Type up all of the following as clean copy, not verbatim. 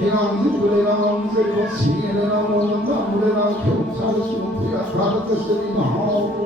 해랑 이불에랑 새고 시에랑 오는 나무래랑 경사를 숨부야 가르쳐 쓰리가 하고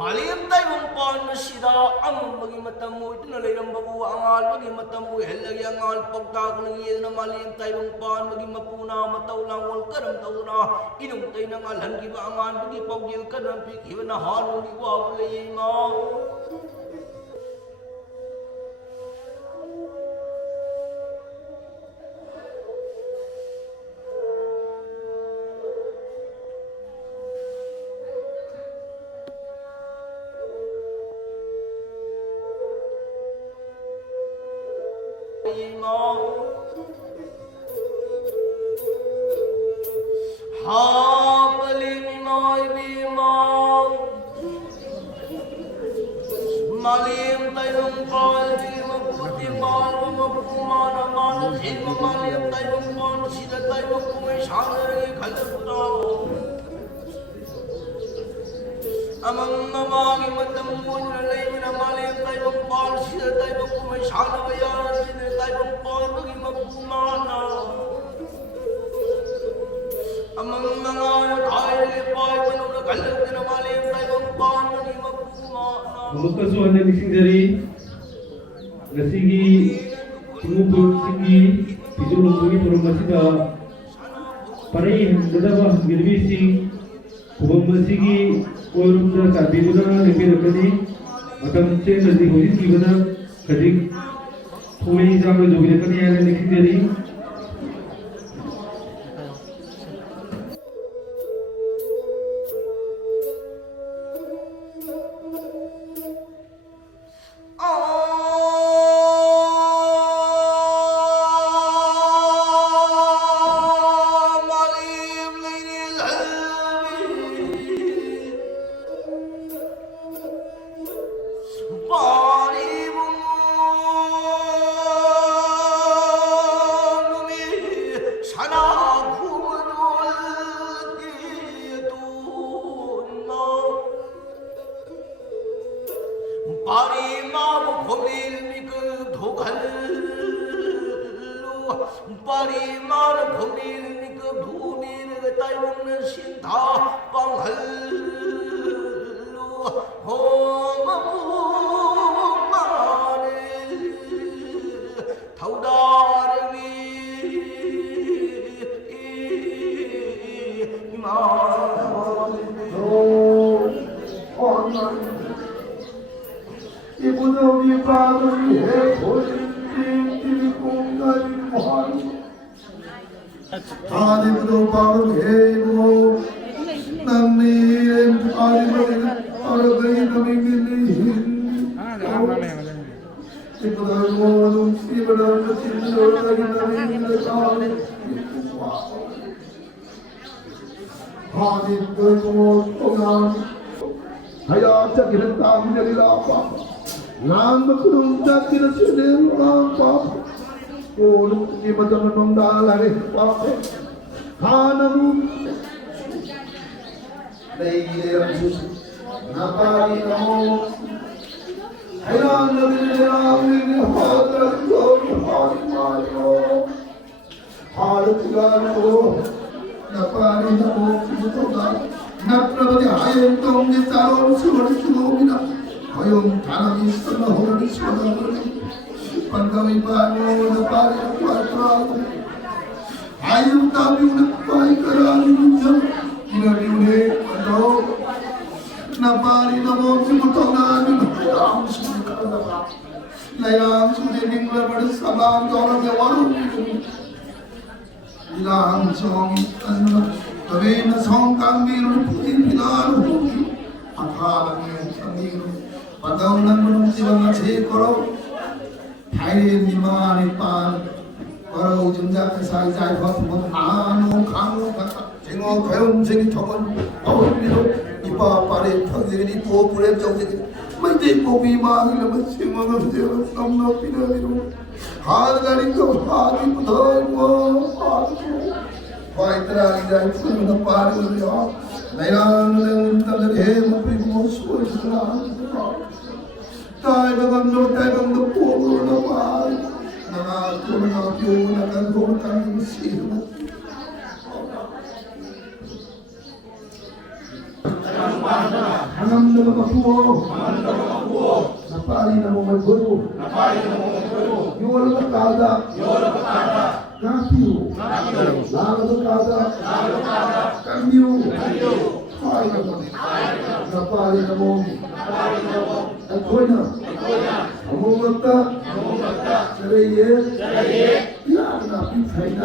Malim tayong panasida ang bagi matamu itu nalay ng babu angal bagi matamu helagi angal pagtakul ng na malim tayong pan bagi mapuna mataulang wal karam tauna inong tay ng alhan giba angal bagi pagyil kadam pik na hanu di wawalay ma Malim tayong kalbi magputi malo magpumana mana sino malim tayong malo sila tayong kumisana kalaputaw amang namagi matamun na layo na malim tayong malo sila tayong kumisana bayaran sila tayong malo magpumana amang mga tayo lipay manunag halap na malim tayong malo magpumana Magkasuhan na nising dari Nasigi Tingubog sigi Pisulong bungi turong masida Paray Nadaba Girbisi Kubang masigi Koyrum na kabido na Nagpilagani Matang siya Nadi hulis iba na Kadig Kumay isang na Jogi na kaniya na nising dari 강함너가 막부어 나빠리 나몸을 보고 요월가 까다 까피우 나가도 까다 깡미우 파이나도 나빠리 나몸 알코이나 아무것다 저래예 야나 피파이나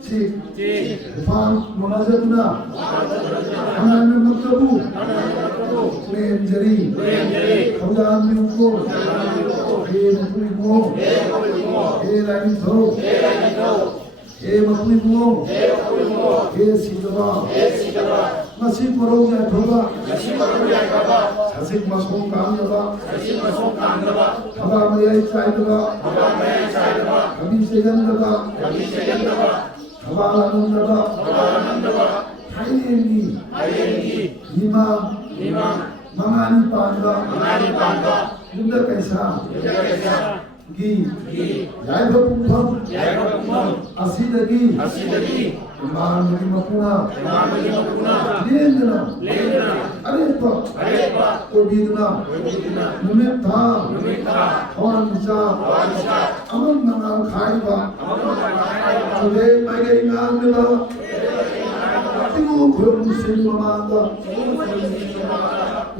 지 방 문화자구나 하나님 막다부 렌저리 감사합니다 해먹고 해라인서 해먹고 해시더라 마시 보러오냐 더가 자식 마송 강여가 가바마야의 짜이더가 가비세견더가 가바라는더가 하이엔이 이마 망하니 반가 윤다 कैसा 기 야이바 풍펑 아시다기 마음이 마구나 레드나 아레파 오비드나 누메타 하완자 아만망한 가이바 저게 마이게 인가한데가 이거 병신 마만다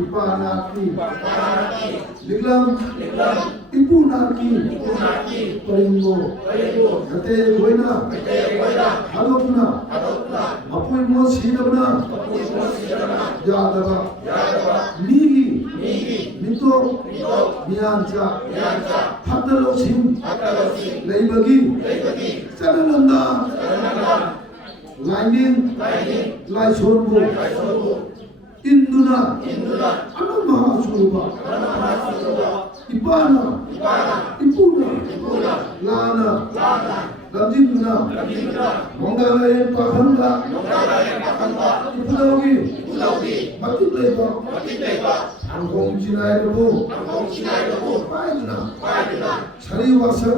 ipanaki liglam ipunaki paringo kate goina halopna apui mo sinabna yadava nigi mito miancha hadalo sim leibagi charananda lightning light sonbo Induna Anam Mahasurupa Ipana Ipuna Lana Lamjinduna Mongalayan Pakanda Ipulaugi Matitlepa Angkong Chinayabu Paiduna Sariwasa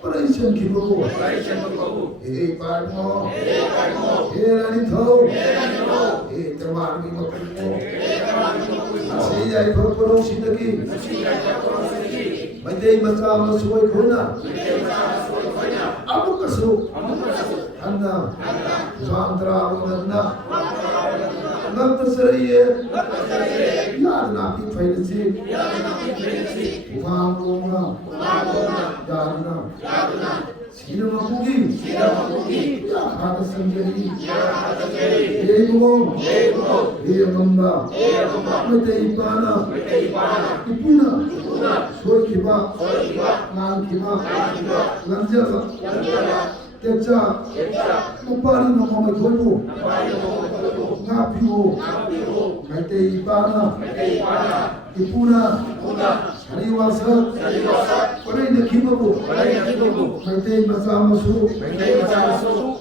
Paraisan Kibabu Parmo Ranitho terbaru lima puluh, saya berperang sidaki, Mendai macam sesuai guna, apa kasut, anda, Sandra, anda, nanti saya, ya nabi failsi, uang, darna. Sila mapugi, ya kata sendiri, Ego, Mamba, Mete Ipana, Ipuna, Soy Kiba, Nan Kiba, Lanjaka, Techa, Mupari Nomama Toibu, Napiu, Mete Ipana, Ipuna, Sariwasa, Korea na Kibabu, Mete Masamasu,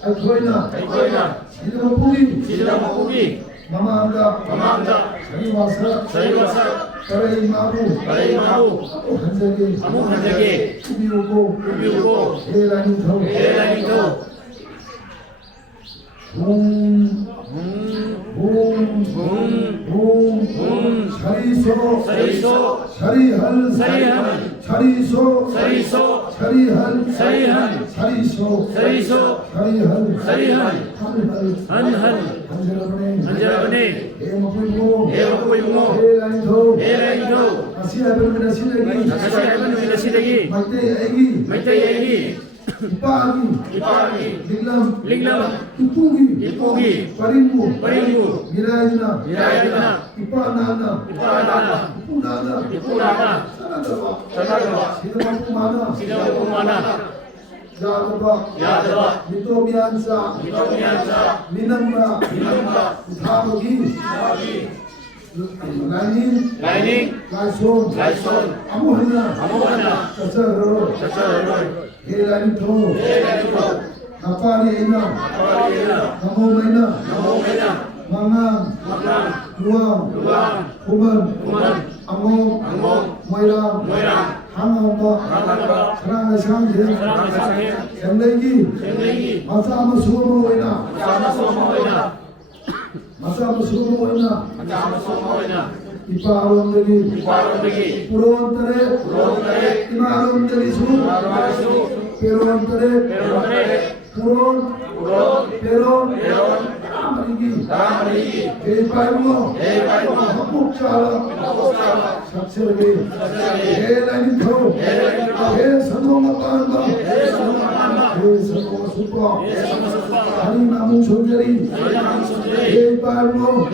Alkoina, Sila Mapugi, Mamanda, Sariwasa, Korea Mabu, Hanjage, Kubiuko, Helaninto, Ipagi, Liglam, Ipugi, Paringu, Mirajna, Ipanana, Ipunana, Sanadava, Sidamapumana, Yadava, Mito Mianza, Minamba, Uthamagi, Lining, Laison, Amuhana, Tasaro, Helanito, Napari Ina, Namomaina, Mangang, Luang, Human, Among, Moira, Hangamba, Sarang Sanghe, Semlegi, Masama Sumo Ina, masa musuh moina iparon dagi puron tere imaron dagi su peron tere puron peron marigi iparon hapuk chala sakserge lain thau sanong apanda sanong supa hari namu sonjari iparon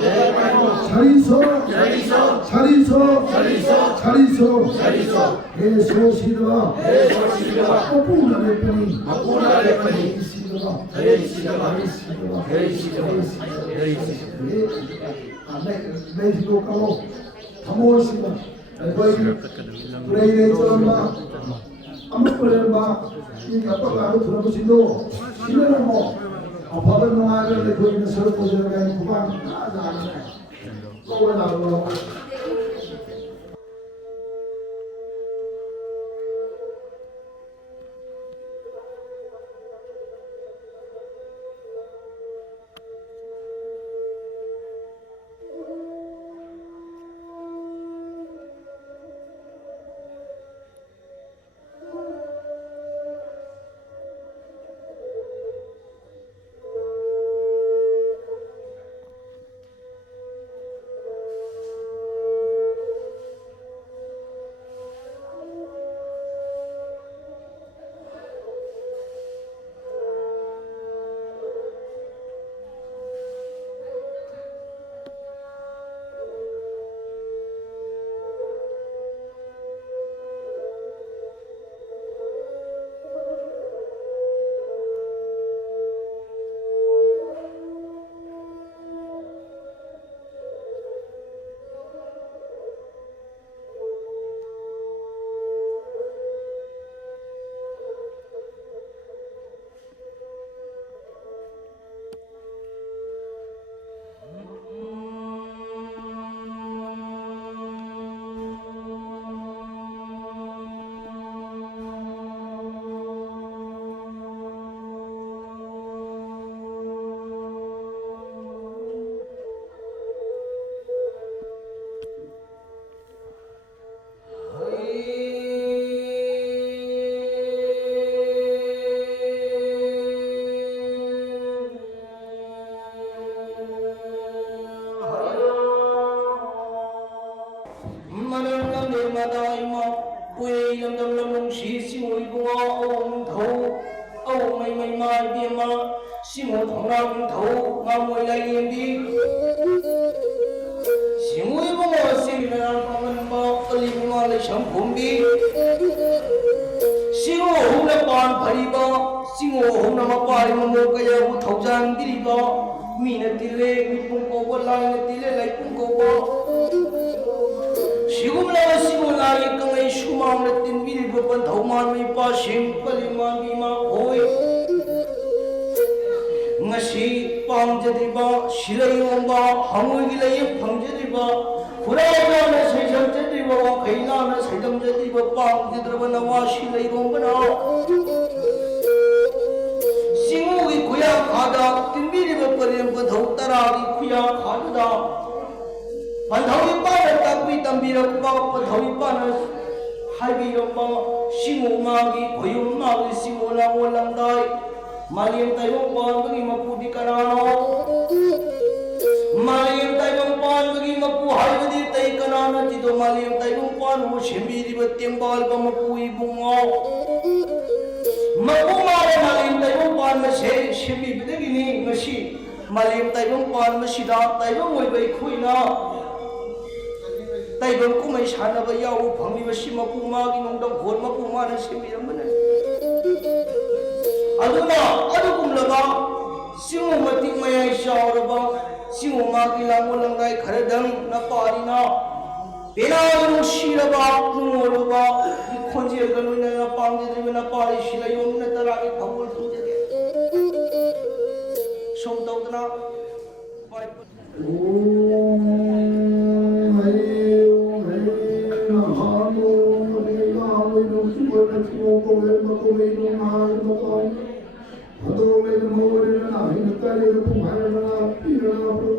차리소 소시라 어부나를 뿐이 시라 메시도 가고 담모시라 그레이레 저마 아무거나 이 아빠가 들어보시도 이래는 뭐 밥을 먹어야 돼 거기는 서로 보자가 그만 하자 또 나오고 Hãy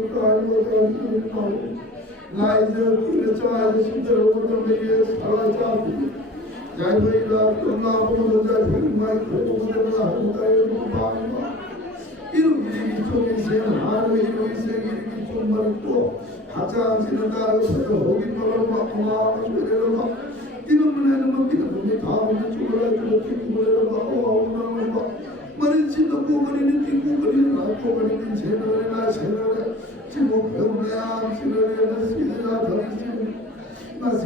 subscribe Mas